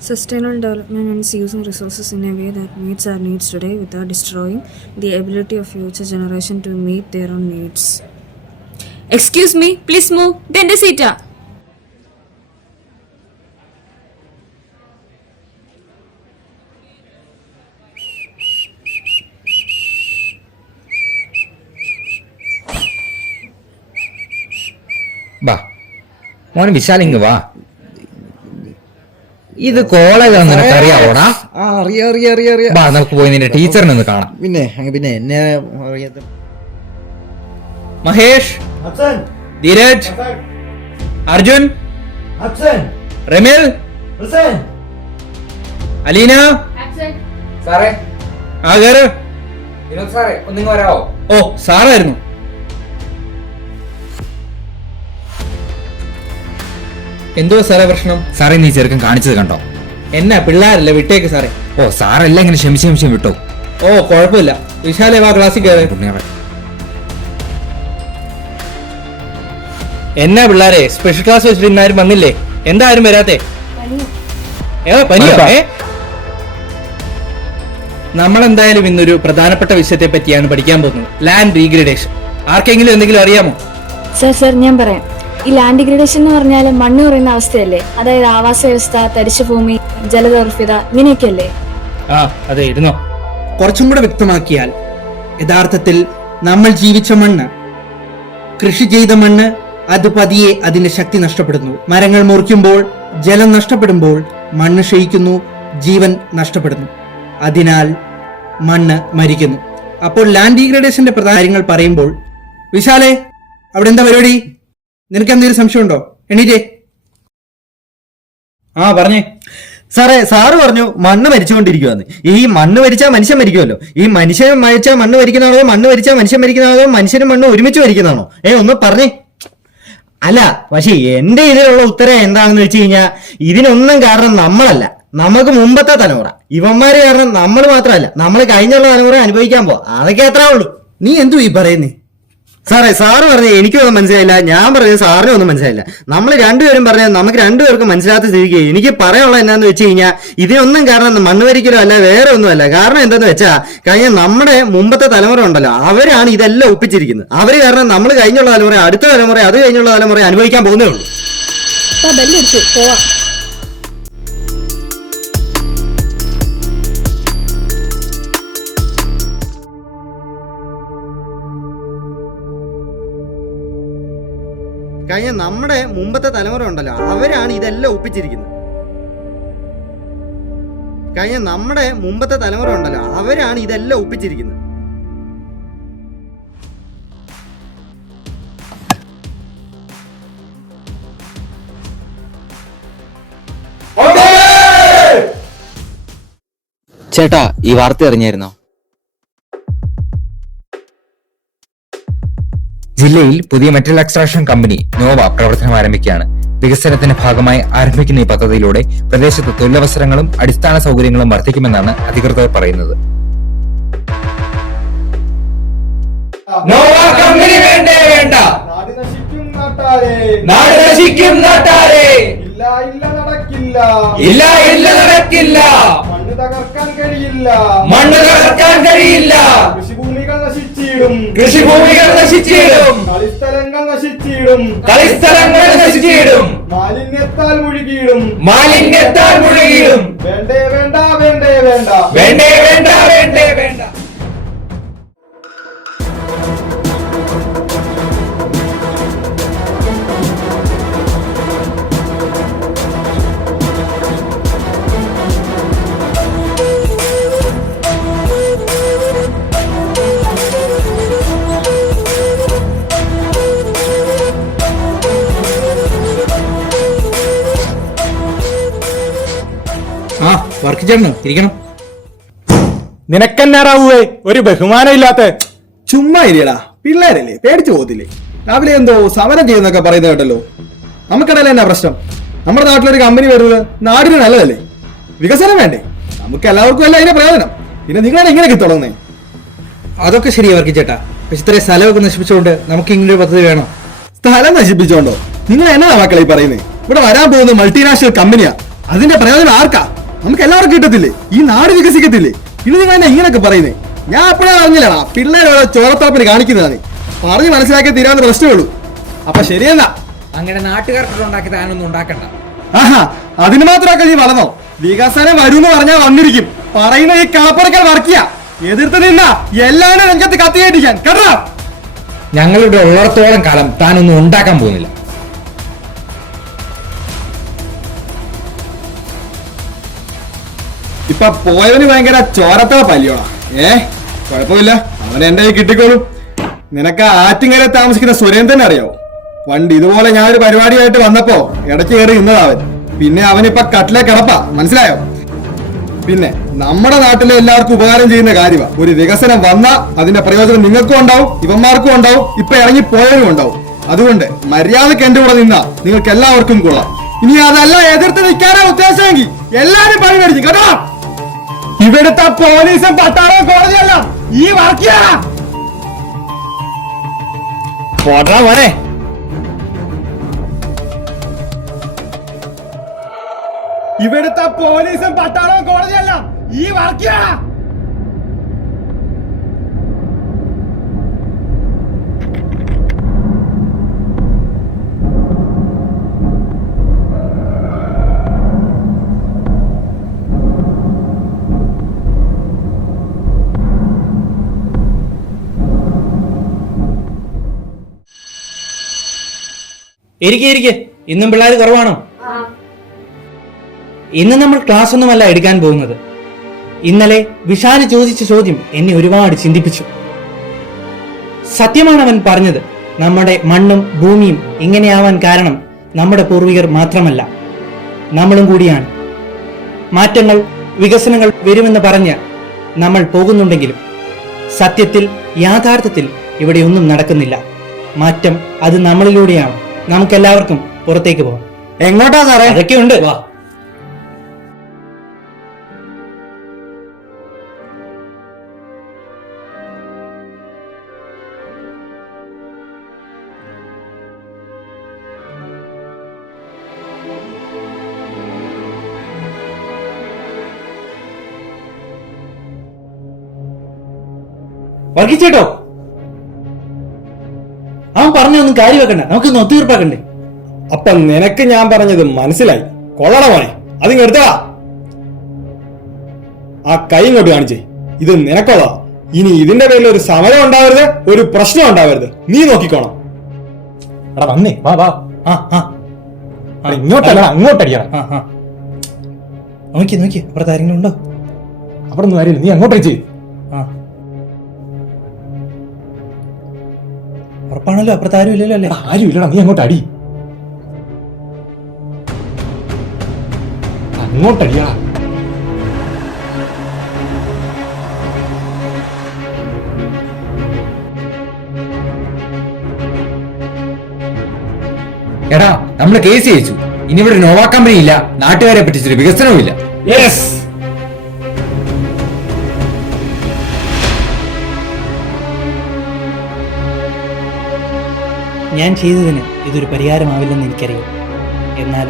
Sustainable development means using resources in a way that meets our needs today without destroying the ability of future generation to meet their own needs. Excuse me, please move. Then seat. വാ മോനെ വിശാലിങ് വാ. ഇത് കോളേജാന്ന് നിനക്ക് അറിയാവോടാ? അറിയാം. വാ നമുക്ക് പോയി നിന്റെ ടീച്ചറിനെ ഒന്ന് കാണാം. പിന്നെ എന്നെ അറിയാത്ത മഹേഷ്, ധീരജ്, അർജുൻ, റെമിൽ, അലീന. സാറേ ആ കേറ്. വിനോദ് സാറേ ഒന്നിങ്ങ് വരാവോ? ഓ സാറായിരുന്നു. എന്തോ സാറേ പ്രശ്നം? സാറേ നീ ചെറുക്കൻ കാണിച്ചത് കണ്ടോ? എന്നാ പിള്ളേരല്ല, വിട്ടേക്ക് സാറേ. ഓ സാറെല്ലാം ഇങ്ങനെ ക്ഷമിച്ച് വിട്ടോ. ഓ കുഴപ്പമില്ല. വിശാലേ വാ ക്ലാസ്സിൽ കയറി. എന്നാ പിള്ളേരെ സ്പെഷ്യൽ ക്ലാസ് വെച്ചിട്ട് ഇന്നാരും വന്നില്ലേ? എന്താ ആരും വരാത്തെ? പനിയോ? നമ്മളെന്തായാലും ഇന്നൊരു പ്രധാനപ്പെട്ട വിഷയത്തെ പറ്റിയാണ് പഠിക്കാൻ പോകുന്നത്, ലാൻഡ് ഡീഗ്രേഡേഷൻ. ആർക്കെങ്കിലും എന്തെങ്കിലും അറിയാമോ? സർ ഞാൻ പറയാം. ഈ ലാൻഡ് ഡിഗ്രേഡേഷൻ എന്ന് പറഞ്ഞാൽ മണ്ണ് കുറയുന്ന അവസ്ഥയല്ലേ? അതായത് ആവാസ വ്യവസ്ഥ, തരിശുഭൂമി, ജലദൗർഭ്യത, ഇങ്ങനെയൊക്കെയല്ലേ? ആ അതെ ഇരുന്നോ. കുറച്ചും കൂടെ വ്യക്തമാക്കിയാൽ യഥാർത്ഥത്തിൽ നമ്മൾ ജീവിച്ച മണ്ണ്, കൃഷി ചെയ്ത മണ്ണ്, അത് പതിയെ അതിന്റെ ശക്തി നഷ്ടപ്പെടുന്നു. മരങ്ങൾ മുറിക്കുമ്പോൾ, ജലം നഷ്ടപ്പെടുമ്പോൾ മണ്ണ് ക്ഷയിക്കുന്നു, ജീവൻ നഷ്ടപ്പെടുന്നു. അതിനാൽ മണ്ണ് മരിക്കുന്നു. അപ്പോൾ ലാൻഡ് ഡീഗ്രേഡേഷന്റെ പ്രധാന കാര്യങ്ങൾ പറയുമ്പോൾ, വിശാലേ അവിടെ എന്താ പരിപാടി? നിനക്ക് എന്തെങ്കിലും സംശയമുണ്ടോ? എണീറ്റേ. ആ പറഞ്ഞേ. സാറ് പറഞ്ഞു മണ്ണ് മരിച്ചുകൊണ്ടിരിക്കുവാന്ന്. ഈ മണ്ണ് മരിച്ചാൽ മനുഷ്യൻ മരിക്കുമല്ലോ. ഈ മനുഷ്യൻ മരിച്ചാൽ മണ്ണ് മരിക്കുന്നതാണോ, മണ്ണ് മരിച്ചാൽ മനുഷ്യൻ മരിക്കുന്നതാണോ, മനുഷ്യനും മണ്ണ് ഒരുമിച്ച് മരിക്കുന്നതാണോ? ഒന്ന് പറഞ്ഞേ. അല്ല, പക്ഷെ എന്റെ ഇതിലുള്ള ഉത്തരം എന്താണെന്ന് വെച്ച് കഴിഞ്ഞാൽ, ഇതിനൊന്നും കാരണം നമ്മളല്ല, നമുക്ക് മുമ്പത്തെ തലമുറ. ഇവന്മാര് കാരണം നമ്മൾ മാത്രമല്ല, നമ്മൾ കഴിഞ്ഞുള്ള തലമുറ അനുഭവിക്കാൻ പോവാ. അതൊക്കെ എത്ര ഉള്ളൂ. നീ എന്തു ഈ പറയുന്നേ? സാറ് പറഞ്ഞത് എനിക്കൊന്നും മനസ്സിലായില്ല, ഞാൻ പറഞ്ഞത് സാറിനും ഒന്നും മനസ്സിലായില്ല. നമ്മൾ രണ്ടുപേരും പറഞ്ഞത് നമുക്ക് രണ്ടുപേർക്കും മനസ്സിലാത്ത സ്ഥിതിക്ക് എനിക്ക് പറയാനുള്ള എന്താന്ന് വെച്ച് കഴിഞ്ഞാൽ, ഇതിനൊന്നും കാരണം മണ്ണ് വരിക്കലോ അല്ല, വേറെ ഒന്നുമല്ല. കാരണം എന്താന്ന് വെച്ചാൽ, കഴിഞ്ഞ നമ്മുടെ മുമ്പത്തെ തലമുറ ഉണ്ടല്ലോ, അവരാണ് ഇതെല്ലാം ഒപ്പിച്ചിരിക്കുന്നത്. അവര് കാരണം നമ്മൾ കഴിഞ്ഞുള്ള തലമുറ, അടുത്ത തലമുറ, അത് കഴിഞ്ഞുള്ള തലമുറ അനുഭവിക്കാൻ പോകുന്നേ ഉള്ളൂ. കഴിഞ്ഞ നമ്മുടെ മുമ്പത്തെ തലമുറ ഉണ്ടല്ലോ, അവരാണ് ഇതെല്ലാം ഒപ്പിച്ചിരിക്കുന്നത്. കഴിഞ്ഞ നമ്മുടെ മുമ്പത്തെ തലമുറ ഉണ്ടല്ലോ, അവരാണ് ഇതെല്ലാം ഒപ്പിച്ചിരിക്കുന്നത്. ചേട്ടാ ഈ വാർത്ത അറിഞ്ഞായിരുന്നോ? ജില്ലയിൽ പുതിയ മെറ്റൽ എക്സ്ട്രാക്ഷൻ കമ്പനി നോവ പ്രവർത്തനം ആരംഭിക്കുകയാണ്. വികസനത്തിന്റെ ഭാഗമായി ആരംഭിക്കുന്ന ഈ പദ്ധതിയിലൂടെ പ്രദേശത്ത് തൊഴിലവസരങ്ങളും അടിസ്ഥാന സൗകര്യങ്ങളും വർദ്ധിക്കുമെന്നാണ് അധികൃതർ പറയുന്നത്. നാട് നശിക്കും നാട്ടാരെ. ഇല്ല നടക്കില്ല. മണ്ണ് തകർക്കാൻ കഴിയില്ല. കൃഷിഭൂമികൾ നശിച്ചിടും. കളിസ്ഥലങ്ങൾ നശിച്ചിടും. മാലിന്യത്താൽ മുഴുകിയിടും. വേണ്ട. ആ വർക്ക് ചെയ്യണം, ഇരിക്കണം. നിനക്കെന്നാറാവേ ഒരു ബഹുമാനം ഇല്ലാത്ത? ചുമ്മാ ഇരിയടാ, പിള്ളേരല്ലേ, പേടിച്ചു പോകത്തില്ലേ? രാവിലെ എന്തോ സമരം ചെയ്യുന്നൊക്കെ പറയുന്നത് കേട്ടല്ലോ. നമുക്കിടയിൽ എന്നാ പ്രശ്നം? നമ്മുടെ നാട്ടിലൊരു കമ്പനി വരുന്നത് നാടിന് നല്ലതല്ലേ? വികസനം വേണ്ടേ? നമുക്ക് എല്ലാവർക്കും അല്ല അതിന്റെ പ്രയോജനം. പിന്നെ നിങ്ങളാണ് ഇങ്ങനെയൊക്കെ തുടങ്ങുന്നേ? അതൊക്കെ ശരി വർക്ക് ചേട്ടാ, പക്ഷെ ഇത്രയും സ്ഥലമൊക്കെ നശിപ്പിച്ചുകൊണ്ട് നമുക്ക് ഇങ്ങനൊരു പദ്ധതി വേണം. സ്ഥലം നശിപ്പിച്ചോണ്ടോ? നിങ്ങൾ എന്നാ മക്കളെ ഈ പറയുന്നേ? ഇവിടെ വരാൻ പോകുന്ന മൾട്ടിനാഷണൽ കമ്പനിയാ. അതിന്റെ പ്രയോജനം ആർക്കാ? നമുക്ക് എല്ലാവർക്കും കിട്ടത്തില്ലേ? ഈ നാട് വികസിക്കത്തില്ലേ? ഇനി നിങ്ങൾ എന്നെ ഇങ്ങനെയൊക്കെ പറയുന്നേ? ഞാൻ അപ്പോഴേ അറിഞ്ഞില്ലടാ പിള്ളേരോട് ചോരത്താപ്പിന് കാണിക്കുന്നതാണ്. പറഞ്ഞ് മനസ്സിലാക്കി തീരാവുന്ന പ്രശ്നമേ ഉള്ളൂ. അപ്പൊ ശരിയെന്നാ. അങ്ങനെ നാട്ടുകാർക്ക് ഉണ്ടാക്കി താനൊന്നും ഉണ്ടാക്കണ്ട. ആഹാ, അതിന് മാത്രമൊക്കെ നീ വളർന്നോ? വികസനം വരൂന്ന് പറഞ്ഞാൽ വന്നിരിക്കും. പറയുന്ന ഈ കളപ്പുറക്കാൻ വർക്കിയ എതിർത്ത് നിന്നാ എല്ലാവരും രംഗത്ത് കത്തിയേറ്റിക്കാൻ കേട്ടോ. ഞങ്ങളിവിടെ ഉള്ളിടത്തോളം കാലം താനൊന്നും ഉണ്ടാക്കാൻ പോകുന്നില്ല. ഇപ്പൊ പോയവന് ഭയങ്കര ചോരത്തവ പല്ലിയോടാ. കുഴപ്പമില്ല, അവൻ എന്റെ കയ്യിൽ കിട്ടിക്കോളും. നിനക്ക് ആറ്റിങ്ങരെ താമസിക്കുന്ന സുരേന്ദ്രനെ അറിയാവോ? പണ്ട് ഇതുപോലെ ഞാനൊരു പരിപാടിയായിട്ട് വന്നപ്പോ ഇടയ്ക്ക് കയറി നിന്നതാവൻ. പിന്നെ അവനിപ്പൊ കട്ടിലെ കിടപ്പാ, മനസ്സിലായോ? പിന്നെ നമ്മുടെ നാട്ടിലെ എല്ലാവർക്കും ഉപകാരം ചെയ്യുന്ന കാര്യമാണ്. ഒരു വികസനം വന്നാ അതിന്റെ പ്രയോജനം നിങ്ങൾക്കും ഉണ്ടാവും, ഇവന്മാർക്കും ഉണ്ടാവും, ഇപ്പൊ ഇറങ്ങി പോയവനും ഉണ്ടാവും. അതുകൊണ്ട് മര്യാദക്ക് എന്റെ കൂടെ നിന്നാ നിങ്ങൾക്ക് എല്ലാവർക്കും കൊള്ളാം. ഇനി അതല്ല എതിർത്ത് നിൽക്കാനാ ഉദ്ദേശമെങ്കിൽ എല്ലാരും പണി മേടിക്കും കേട്ടോ. ഇവിടുത്തെ പോലീസും പട്ടാളവും കോടതിയെല്ലാം ഈ വർക്കിയാണ്. പോട്ടാ മോനെ. ഇവിടുത്തെ പോലീസും പട്ടാളവും കോടതിയെല്ലാം ഈ വർക്കിയാണ്. ഇരിക്കെ ഇന്നും പിള്ളേർ കുറവാണോ? ഇന്ന് നമ്മൾ ക്ലാസ് ഒന്നുമല്ല എടുക്കാൻ പോകുന്നത്. ഇന്നലെ വിശാല് ചോദിച്ച ചോദ്യം എന്നെ ഒരുപാട് ചിന്തിപ്പിച്ചു. സത്യമാണ് അവൻ പറഞ്ഞത്. നമ്മുടെ മണ്ണും ഭൂമിയും ഇങ്ങനെയാവാൻ കാരണം നമ്മുടെ പൂർവികർ മാത്രമല്ല, നമ്മളും കൂടിയാണ്. മാറ്റങ്ങൾ, വികസനങ്ങൾ വരുമെന്ന് പറഞ്ഞ് നമ്മൾ പോകുന്നുണ്ടെങ്കിലും സത്യത്തിൽ, യാഥാർത്ഥ്യത്തിൽ ഇവിടെ ഒന്നും നടക്കുന്നില്ല. മാറ്റം അത് നമ്മളിലൂടെയാണ്. നമുക്കെല്ലാവർക്കും പുറത്തേക്ക് പോകാം. എങ്ങോട്ടാ സാറേ? അതൊക്കെ ഉണ്ട്, വാ. വർഗിച്ചേട്ടോ, അവൻ പറഞ്ഞൊന്നും കാര്യം വെക്കണ്ട, നമുക്കൊന്ന് ഒത്തുതീർപ്പാക്കണ്ടേ? അപ്പൊ നിനക്ക് ഞാൻ പറഞ്ഞത് മനസ്സിലായി. കൊള്ളണ മോനെ, അതിങ്ങ് എടുത്തടാ. ആ കൈ ഇങ്ങോട്ട് കാണിച്ചേ. ഇത് നിനക്കൊള്ളാ. ഇനി ഇതിന്റെ പേരിൽ ഒരു സമരം ഉണ്ടാവരുത്, ഒരു പ്രശ്നം ഉണ്ടാവരുത്. നീ നോക്കിക്കോണം. എടാ വന്നേ, വാ വാ. ഇങ്ങോട്ടല്ല, അങ്ങോട്ടടിക്കണം. നോക്കി നോക്കി, അപ്പുറത്ത് ആരെങ്കിലും ഉണ്ടോ? അവിടെ ഒന്നും കാര്യമില്ല, നീ അങ്ങോട്ടേ ചെയ്യും. ഉറപ്പാണല്ലോ, അപ്പുറത്ത് ആരും ഇല്ലല്ലോ അല്ലേ? ആരും ഇല്ലടാ, നീ അങ്ങോട്ട് അടി. അങ്ങോട്ടടിയാ. എടാ, നമ്മള് കേസ് ജയിച്ചു. ഇനി ഇവിടെ നോവാ കമ്പനി ഇല്ല, നാട്ടുകാരെ പറ്റിച്ചൊരു വികസനവും ഇല്ല. യെസ്. ഞാൻ ചെയ്തതിന് ഇതൊരു പരിഹാരമാവില്ലെന്ന് എനിക്കറിയാം. എന്നാൽ